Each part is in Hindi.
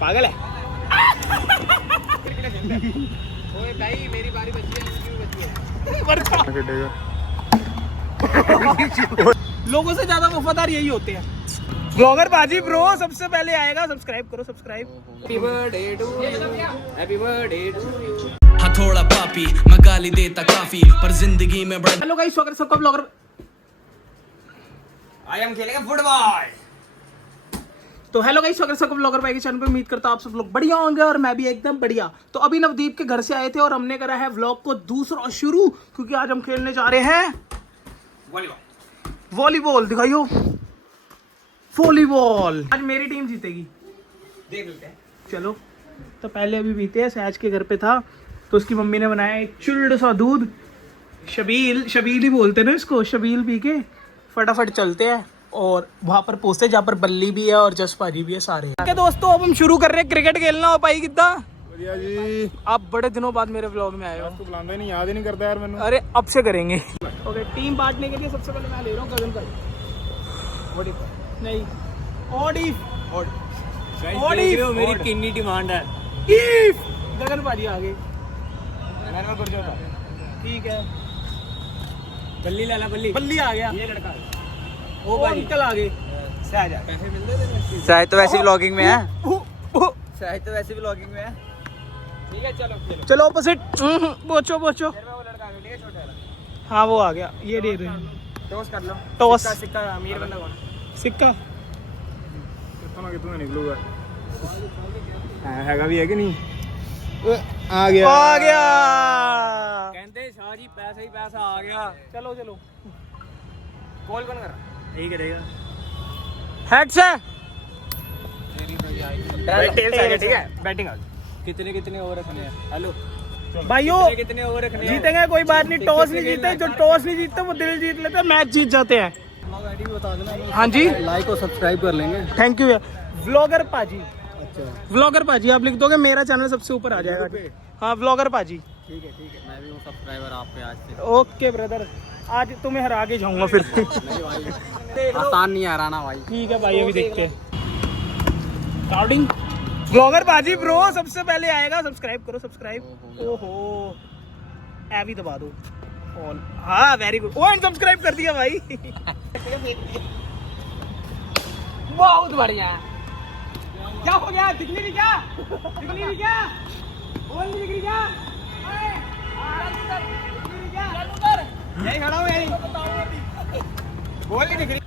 पागल है। ओए भाई मेरी बारी बची है, इसकी भी बची है। लोगों से ज्यादा वफादार यही होते हैं। ब्लॉगर बाजी ब्रो सबसे पहले आएगा, सब्सक्राइब करो subscribe. Happy birthday to you, happy birthday to you. थोड़ा पापी मैं गाली देता काफी पर जिंदगी में बड़ा। हेलो गाइस, स्वागत है सबका ब्लॉगर। आज हम खेलेंगे फुटबॉल। तो हेलो गाइस, स्वागत है सबका ब्लॉगर भाई के चैनल पे। उम्मीद करता हूं आप सब लोग बढ़िया होंगे और मैं भी एकदम बढ़िया। तो अभी नवदीप के घर से आए थे और हमने करा है व्लॉग को दूसरा शुरू, क्योंकि आज हम खेलने जा रहे हैं वॉलीबॉल। दिखाइयो वॉलीबॉल। आज मेरी टीम जीतेगी, देख लेते हैं। चलो। तो पहले अभी पीते हैं। सहज के घर पे था तो उसकी मम्मी ने बनाया एक चिल्ड सा दूध, शबील ही बोलते हैं ना इसको। शबील पी के फटाफट चलते हैं और वहां पर पहुंचते जहाँ पर बल्ली भी है और जस भाजी भी है सारे। okay, दोस्तों अब हम शुरू कर रहे हैं क्रिकेट खेलना। हो पाई कितना बढ़िया जी। आप बड़े दिनों बाद मेरे व्लॉग में आए हो। आपको बुलाना ही नहीं, याद ही नहीं करता यार मैंने। अरे अब से करेंगे। ओके, टीम बांटने के लिए सबसे पहले मैं ले रहा हूँ गगन भाई। नहीं ओडी मेरी कितनी डिमांड है। गगन भाजी आगे। ठीक है, बल्ली लाला बल्ली। बल्ली आ गया। ये लड़का ओ अंकल आगे। सहज आ। पैसे मिलते थे। शायद तो वैसे व्लॉगिंग में है। शायद तो वैसे व्लॉगिंग में है। ठीक है चलो खेलो। चलो ऑपोजिट। बोचो वो लड़का आ गया, ठीक है छोटा वाला। हाँ वो आ गया। ये दे रहे हैं टॉस कर लो। टॉस। सिक्का अमीर बंदा कौन? सिक्का। कितना निकलूगा हैगा भी है कि नहीं। आ गया कहते शाह जी पैसा ही पैसा आ गया। चलो कॉल कौन कर रहा? यही करेगा। हेड से ठीक है बैटिंग आउट। कितने ओवर रखने हैं? हेलो भाइयों, कितने ओवर रखने हैं? जीतेंगे कोई बात नहीं। टॉस नहीं जीते, जो टॉस नहीं जीतते वो दिल जीत लेते हैं, मैच जीत जाते हैं। हाँ जी, लाइक और सब्सक्राइब कर लेंगे। Thank you. व्लॉगर पाजी। व्लॉगर पाजी आप लिख दोगे, मेरा चैनल सबसे ऊपर आ जाएगा। हाँ व्लॉगर पाजी। ठीक है मैं भी हूँ सब्सक्राइबर आपके आज से। ओके ब्रदर, आज तुम्हें हरा के जाऊंगा फिर। आसान नहीं हराना भाई। ठीक है भाई, अभी देखते हैं। स्टार्टिंग व्लॉगर बाजी ब्रो सबसे पहले आएगा, सब्सक्राइब करो सब्सक्राइब। ओहो ए भी दबा दो ऑल। हाँ वेरी गुड। ओ सब्सक्राइब कर दिया भाई। बहुत बढ़िया। क्या हो गया? दिख नहीं रही क्या? दिख नहीं रही क्या? बोल नहीं दिख रही क्या? यही खड़ा हूँ यही। बोल नहीं दिख रही।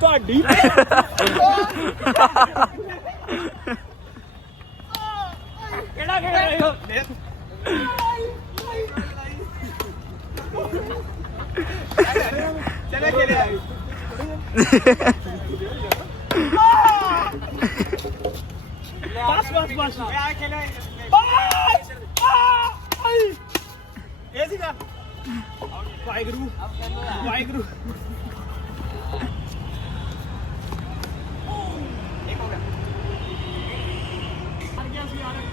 पार्टी केड़ा रहे हो? चले चले बस ऐसी का वाहिगुरु।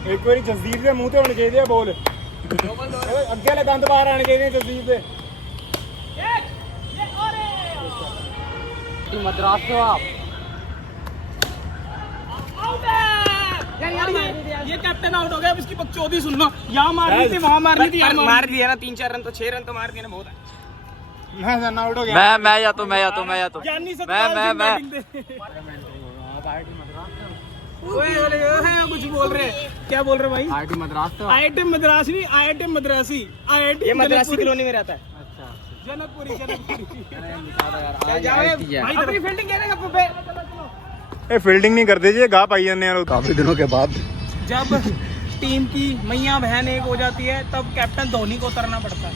एक बारी जसदीप के मुंह ते होने चाहिए बॉल। अगे वाले दंद बाहर आने चाहिए जसदीप के। मद्रास से आप यार ये कैप्टन आउट हो गया। अब इसकी बकचोदी सुन लो। यहाँ मारनी थी, वहाँ मारनी थी, यहाँ मार दिया ना। 3-4 रन तो 6 रन तो मार दिया ना, बहुत है। मैं रन आउट हो गया। मैं या तो ज्ञानी सतपाल सिंह बैटिंग दे। ओए कुछ बोल रहे हैं। क्या बोल रहे भाई? आईआईटी मद्रास से। आईआईटी मद्रास नहीं, आईआईटी मद्रासी। आईआईटी ये मद्रासी कॉलोनी में रहता है। जनकपुरी। भाई अपनी फील्डिंग करेगा पुपे। ए फील्डिंग नहीं करते जी, गा पाई जाने यार काफी दिनों के बाद। जब टीम की मैया बहन एक हो जाती है तब कैप्टन धोनी को उतरना पड़ता है।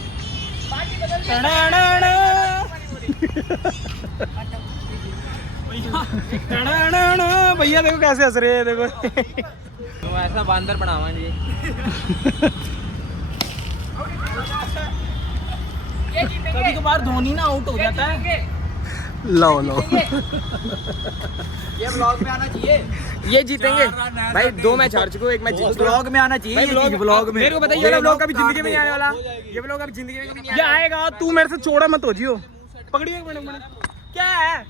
भैया देखो कैसे हंस रहे हैं, देखो। तो ऐसा बांदर बनावा जी। कभी कभार धोनी ना आउट हो जाता है लो लो ये ब्लॉग में आना चाहिए। ये जीतेंगे भाई, 2 मैच हार चुके हो, 1 मैच जीत चुके हो। ब्लॉग में आना चाहिए, ये चीज ब्लॉग में। मेरे को बताइए, ये ब्लॉग कभी जिंदगी में नहीं आने वाला, ये ब्लॉग कभी जिंदगी में नहीं ये आएगा, तू मेरे से चौड़ा मत हो जियो। पकड़िए एक मिनट। क्या है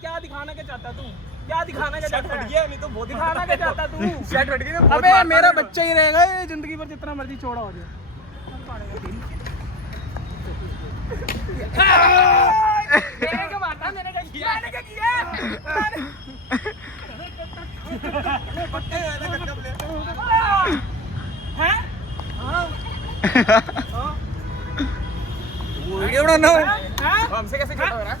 क्या दिखाना क्या चाहता तू? क्या दिखाना क्या चाहता है? नहीं तो बहुत दिखाना क्या चाहता तू? शर्ट फट गई। अबे मेरा बच्चा ही रहेगा ये जिंदगी भर, जितना मर्जी चौड़ा हो जाए। मैंने क्या मारता, मैंने क्या किया? वीडियो बनाना हमसे कैसे छोटा हो रहा है?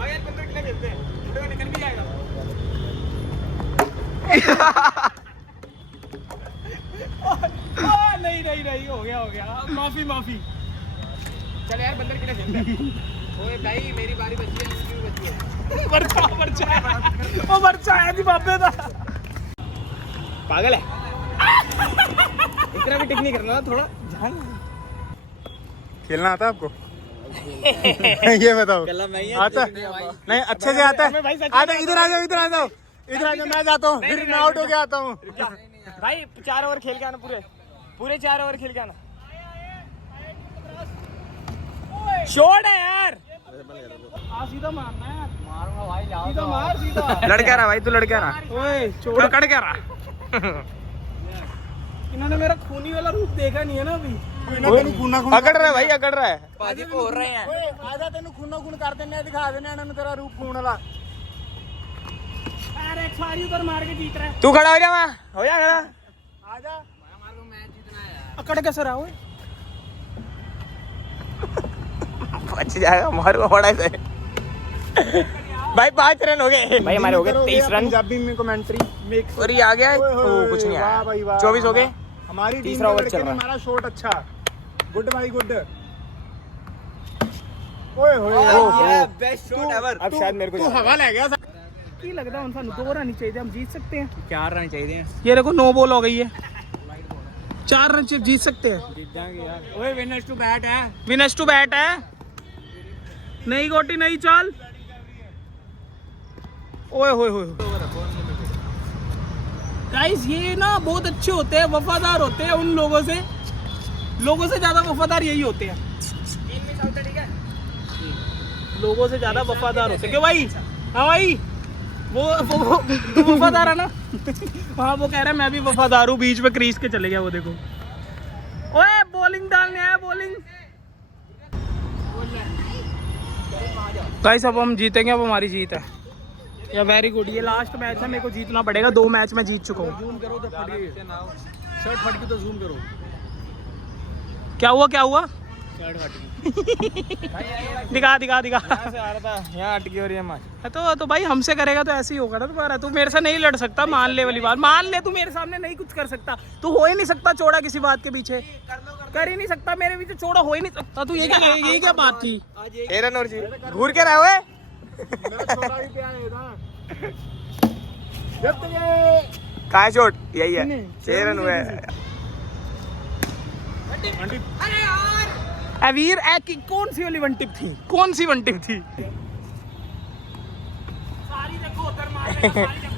यार 15 किलो खेलते हैं, वीडियो निकल भी जाएगा। नहीं हो गया माफी। चल यार, 15 किलो खेलते हैं। ओए भाई, मेरी बारी बची है, इसकी भी बची है। वर्चा वो वर्चा है जी बापे दा। पागल है। इतना भी टिक नहीं करना, थोड़ा ध्यान। खेलना आता है आपको? ये बताओ। आता नहीं, अच्छे से आता है। आता इधर आ जाओ, मैं जाता हूँ, फिर मैं आउट हो गया आता हूँ। भाई 4 ओवर खेल के आना, पूरे 4 ओवर खेल के आना। शॉट है यार। सीधा मारना है यार। मारूंगा भाई, जाओ। सीधा मार, सीधा। लड़का रहा भाई, तू लड़का रहा। ओए छोड़ कट क्या रहा। इन्होंने मेरा खूनी वाला रूप देखा नहीं है ना अभी। अकड़ रहा है भाई, अकड़ रहा है। बाजी को हो रहे हैं। आजा तेन खूनो खून कर देने, दिखा देने इन्होंने तेरा रूप खून वाला। अरे सारी उधर मार के जीत रहा है। तू खड़ा हो जा, वहाँ हो जा खड़ा। आजा। अकड़ कैसे रहा है? बच जाएगा, मारूंगा बड़ा से। भाई 5 रन हो गए भाई, हमारे हो गए 23 रन। पंजाबी में कमेंट्री और ये आ गया, कुछ नहीं आया। 24 हो गए। हमारी तीसरा ओवर चल रहा है। हमारा शॉट अच्छा, गुड भाई गुड। ओए बेस्ट शॉट एवर। अब शायद मेरे को तू हवा ले गया। की लगता है उनका 2 रन चाहिए, हम जीत सकते हैं। 4 रन चाहिए। ये देखो 9 बॉल हो गई है, 4 रन सिर्फ जीत सकते हैं। जीत जाएंगे यार। ओए विनर्स टू बैट है। विनर्स टू बैट है। नहीं गोटी नहीं, चल। ओए होए गाइस, ये ना बहुत अच्छे होते हैं, वफादार होते हैं। उन लोगों से ज्यादा वफादार यही होते हैं। लोगों से ज्यादा वफादार होते हैं। क्यों भाई? हाँ भाई, वो तू वफादार है ना? हाँ, वो कह रहा है मैं भी वफादार हूँ। बीच में क्रीज के चले गया वो, देखो। ओए बॉलिंग डालने आया, बॉलिंग। गाइस अब हम जीतेंगे, अब हमारी जीत है। या वेरी गुड, ये लास्ट मैच है, मेरे को जीतना पड़ेगा। 2 मैच में जीत चुका हूँ। जूम करो तो शर्ट फट गई तो जूम करो। क्या हुआ? शर्ट फट गई। दिखा। यहाँ से आ रहा था, यहाँ अटकी हो रही है मैच। तो भाई हमसे करेगा तो ऐसे ही होगा ना तुम्हारा। तू मेरे से नहीं लड़ सकता, मान ले वाली बात। मान ले, तू मेरे सामने नहीं कुछ कर सकता। तू हो ही नहीं सकता चौड़ा किसी बात के पीछे। कर ही नहीं सकता, मेरे पीछे चौड़ा हो ही नहीं सकता। तू ये क्या बात थी? 6 रन और जीत। घूर के रहा हुए। कहाँ है चोट? यही है, 6 रन हुए। अवीर कौन सी वाली वन टिप थी?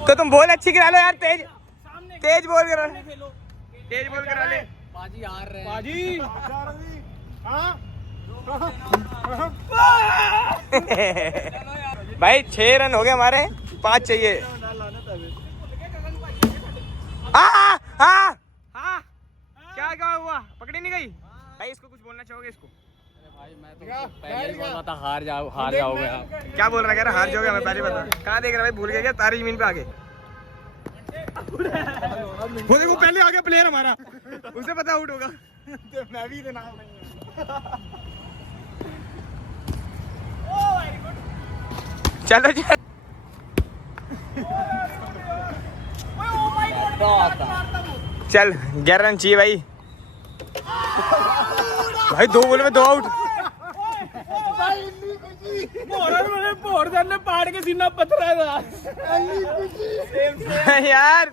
तो तुम बॉल अच्छी गिरा लो यार, तेज बॉल गिरा ले। बाजी हार रहे हैं। बाजी भाई 6 रन हो गए हमारे, 5 चाहिए। क्या हुआ? पकड़ी नहीं गई भाई। इसको कुछ बोलना चाहोगे इसको? भाई मैं तो पहले बोल रहा था हार जाओगे आप। क्या बोल रहा है? हार जाओगे? हमें पहले बता। कहाँ देख रहा है भाई? भूल गया क्या? तारी जमीन पे आगे वो देखो, पहले आ गया प्लेयर हमारा, उसे पता आउट होगा। मैं भी देना। चलो चल 11 रन चाहिए भाई। भाई 2 बॉल में 2 आउट। पाड़ के सीना पथरा था यार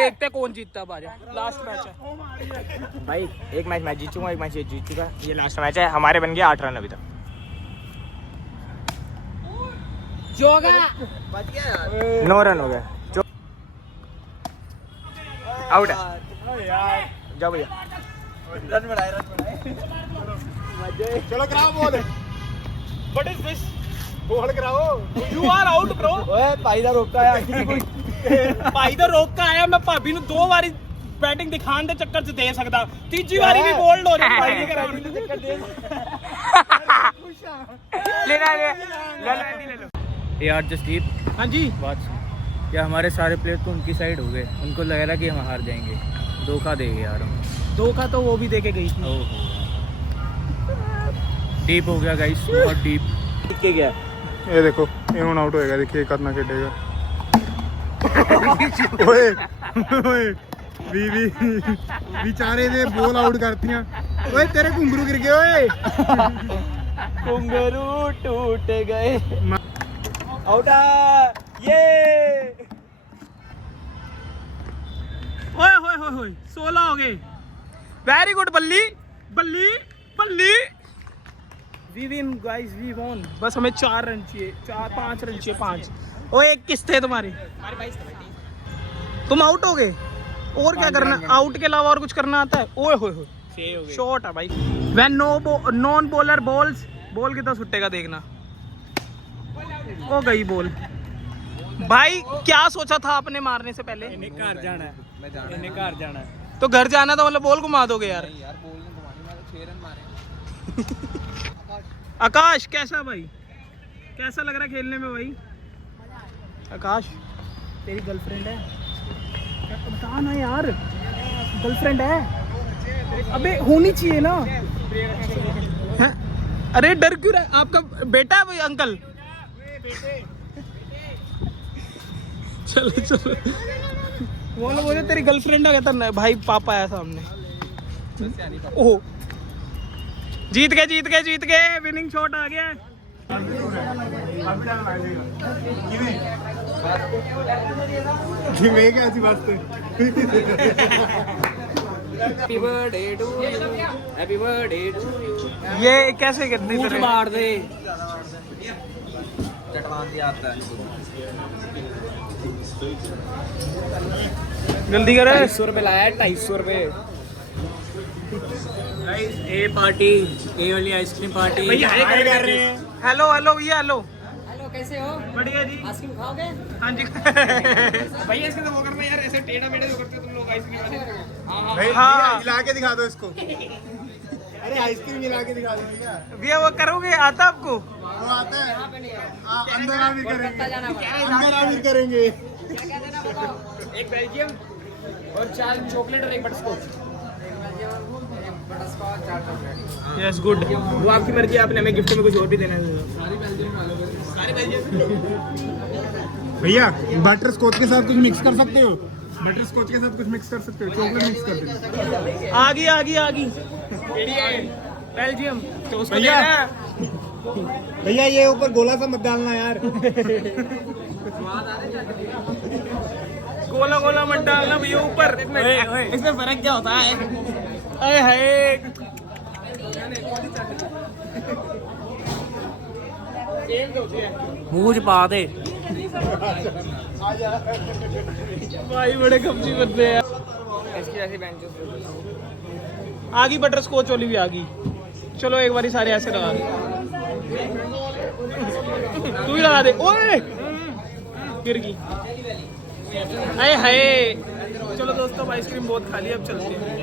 देखते हैं कौन जीतता है। बाजा लास्ट मैच है भाई, एक मैच मैं जीत चुका, एक मैच ये जीत चुका, ये लास्ट मैच है। हमारे बन गया 8 रन अभी तक। जोगा 9 रन हो गए। आउट है। जाओ भैया। रन बनाए चलो कराओ ball. What is this ball कराओ। यू आर आउट ब्रो ओए भाई दा रोकता है किसी कोई भाई तो रोक के आया मैं भाभी ਨੂੰ 2 ਵਾਰੀ बैटिंग दिखाने ਦੇ ਚੱਕਰ 'ਚ ਦੇ ਸਕਦਾ ਤੀਜੀ ਵਾਰੀ ਵੀ ਬੋਲਡ ਹੋ ਜਾਏ भाई भाई चक्कर दे लेना ले लो। यार जसदीप हाँ जी बात सुन। क्या हमारे सारे प्लेयर तो उनकी साइड हो गए, उनको लग रहा कि हम हार जाएंगे, धोखा देंगे यार हम। धोखा तो वो भी दे के गई थी डीप हो गया गाइस, बहुत डीप। के गया ये देखो ये ਹੁਣ आउट होएगा, देखिए एक ना खेलेगा। ओए ओए बीवी बेचारे दे बॉल आउट करतियां। ओए तेरे घुंगरू गिर गए ओए। घुंघरू टूट गए आउट ये ओए होए होए होए 16 हो गए। वेरी गुड बल्ली बल्ली बल्ली। We win guys, we won. बस हमें 4 रन चाहिए, 5 रन चाहिए 5। ओए एक किस थे तुम्हारे? तुम आउट हो गए। और क्या करना, आउट के अलावा और कुछ करना आता है? ओए होए होए शॉट है भाई। When non bowler balls, ball कितना सुट्टेगा देखना। ओ गई बॉल। भाई क्या सोचा था आपने मारने से पहले? घर जाना है, इन्हें घर जाना है। तो घर जाना तो मतलब बॉल घुमा दोगे यार। आकाश कैसा भाई, कैसा लग रहा है खेलने में भाई? आकाश तेरी गर्लफ्रेंड है? बता ना यार, गर्लफ्रेंड है? अबे होनी चाहिए ना। हैं? अरे डर क्यों रहा है? आपका बेटा है भाई अंकल? चलो चलो बोलो बोलो तेरी गर्लफ्रेंड है? कहता नहीं भाई, पापा आया सामने। ओह जीत गए विनिंग शॉट आ गया। मैं क्या ऐसी बात है। Happy birthday to you, happy birthday to you. ये कैसे करते मुंह हैं? मार दे चटवान दिया आता है। जल्दी करो। 250 रुपए लाया है, 250 रुपए। ए पार्टी, ए वाली आइसक्रीम पार्टी। हेलो हेलो भैया हेलो। हेलो कैसे हो? बढ़िया जी। आइसक्रीम खाओगे? हाँ जी। भैया इसके तो वो करना यार, ऐसे टेढ़ा मेढ़ा जो करते हो तुम लोग आइसक्रीम वाले। भाई हाँ। हिला के दिखा दो इसको। अरे आइसक्रीम हिला के दिखा दो भैया। भैया वो करोगे, आता आपको? वो आता है। अंदर आमिर करेंगे, अंदर आमिर करेंगे। एक बेल्जियम और 4 चॉकलेट और 1 बटरस्कॉच। Yes good. वो आपकी मर्जी, आपने हमें गिफ्ट में कुछ और भी देना है। भैया बटर स्कॉच के साथ कुछ मिक्स कर सकते हो, बटर स्कॉच के साथ कुछ मिक्स कर सकते हो, चॉकलेट मिक्स कर देना। आ गई बेल्जियम। तो उसको भैया देना। भैया ये ऊपर गोला सा मत डालना यार। गोला गोला मत डालना भैया ऊपर। इसमें फर्क क्या होता है? अरे हाय मुंह पा दे। भाई बड़े कब्जी करते हैं। इसकी ऐसी बेंचेस आ गई बटर स्कॉच वाली भी आ गई। चलो एक बारी सारे ऐसे लगा दे। तू ही लगा दे। ओए गिर गई। अरे हाय। चलो दोस्तों आइसक्रीम बहुत खा ली, अब चलते हैं।